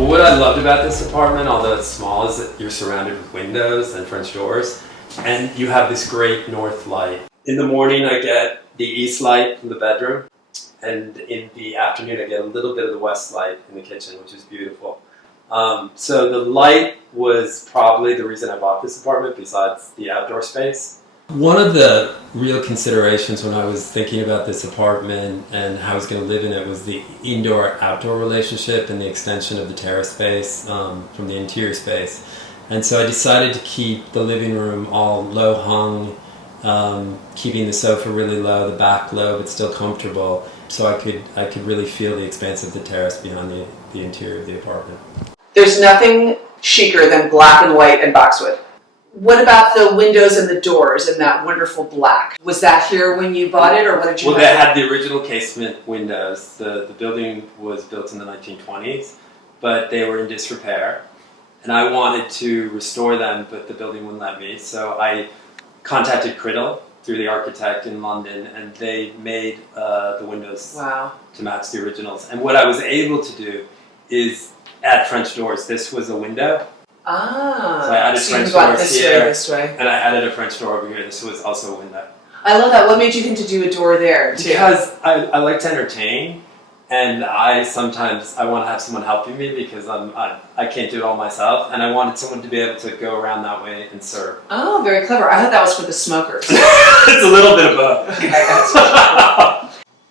What I loved about this apartment, although it's small, is that you're surrounded with windows and French doors, and you have this great north light. In the morning I get the east light from the bedroom, and in the afternoon I get a little bit of the west light in the kitchen, which is beautiful. So the light was probably the reason I bought this apartment, besides the outdoor space. One of the real considerations when I was thinking about this apartment and how I was going to live in it was the indoor-outdoor relationship and the extension of the terrace space from the interior space. And so I decided to keep the living room all low hung, keeping the sofa really low, the back low but still comfortable, so I could really feel the expanse of the terrace behind the interior of the apartment. There's nothing chicer than black and white and boxwood. What about the windows and the doors and that wonderful black? Was that here when you bought it, or what did you have? Well, they had the original casement windows. The building was built in the 1920s, but they were in disrepair. And I wanted to restore them, but the building wouldn't let me. So I contacted Curating through the architect in London, and they made the windows to match the originals. And what I was able to do is add French doors. This was a window. Ah, so I added so French you got doors this way, and I added a French door over here. This was also a window. I love that. What made you think to do a door there, too? Because I like to entertain, and sometimes I want to have someone helping me because I can't do it all myself, and I wanted someone to be able to go around that way and serve. Oh, very clever. I thought that was for the smokers. It's a little bit of both. Okay, that's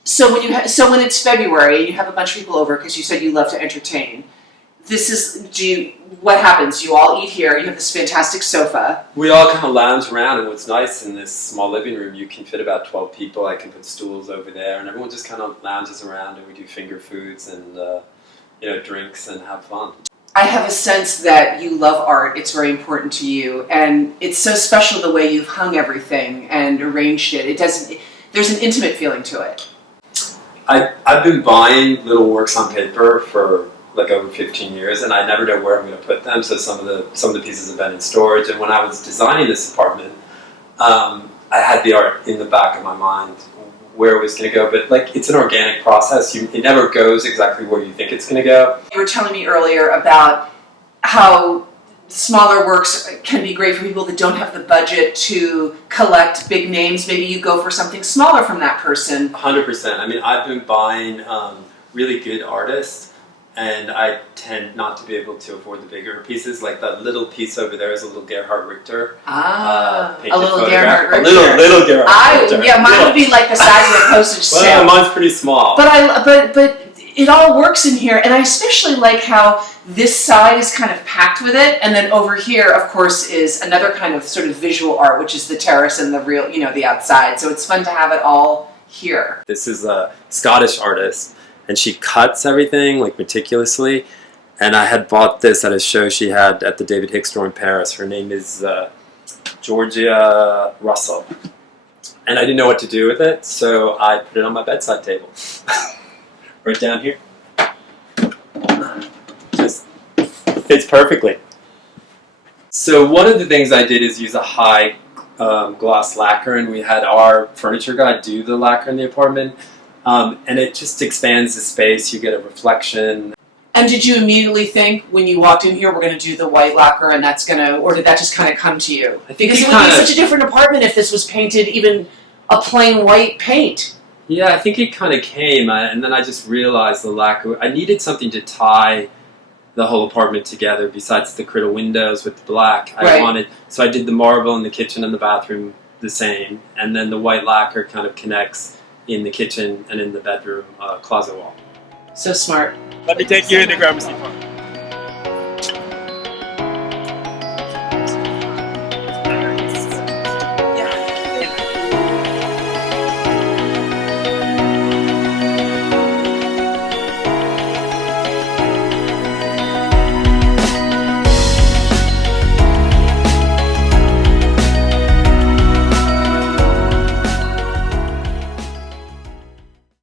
so when it's February and you have a bunch of people over, because you said you love to entertain, what happens? You all eat here, you have this fantastic sofa. We all kind of lounge around, and what's nice in this small living room, you can fit about 12 people. I can put stools over there, and everyone just kind of lounges around, and we do finger foods and drinks and have fun. I have a sense that you love art. It's very important to you, and it's so special the way you've hung everything and arranged it. There's an intimate feeling to it. I've been buying little works on paper for like over 15 years, and I never know where I'm going to put them, so some of the pieces have been in storage. And when I was designing this apartment, I had the art in the back of my mind where it was going to go, but like, it's an organic process. It never goes exactly where you think it's going to go. You were telling me earlier about how smaller works can be great for people that don't have the budget to collect big names. Maybe you go for something smaller from that person. 100%. I mean, I've been buying really good artists, and I tend not to be able to afford the bigger pieces. Like that little piece over there is a little Gerhard Richter. A little Gerhard Richter. A little Gerhard Richter. Yeah, mine would be like the size of a postage stamp. Well, mine's pretty small. But it all works in here, and I especially like how this side is kind of packed with it, and then over here, of course, is another kind of sort of visual art, which is the terrace and the real, the outside. So it's fun to have it all here. This is a Scottish artist, and she cuts everything like meticulously. And I had bought this at a show she had at the David Hicks store in Paris. Her name is Georgia Russell. And I didn't know what to do with it, so I put it on my bedside table. Right down here. Just fits perfectly. So one of the things I did is use a high gloss lacquer, and we had our furniture guy do the lacquer in the apartment. And it just expands the space. You get a reflection. And did you immediately think when you walked in here, we're going to do the white lacquer and that's going to, or did that just kind of come to you? I think Because it would be such a different apartment if this was painted even a plain white paint. Yeah, I think it kind of came, and then I just realized the lacquer. I needed something to tie the whole apartment together besides the critter windows with the black. So I did the marble in the kitchen and the bathroom the same, and then the white lacquer kind of connects in the kitchen and in the bedroom closet wall. So smart. Let me take you into Gramercy Park.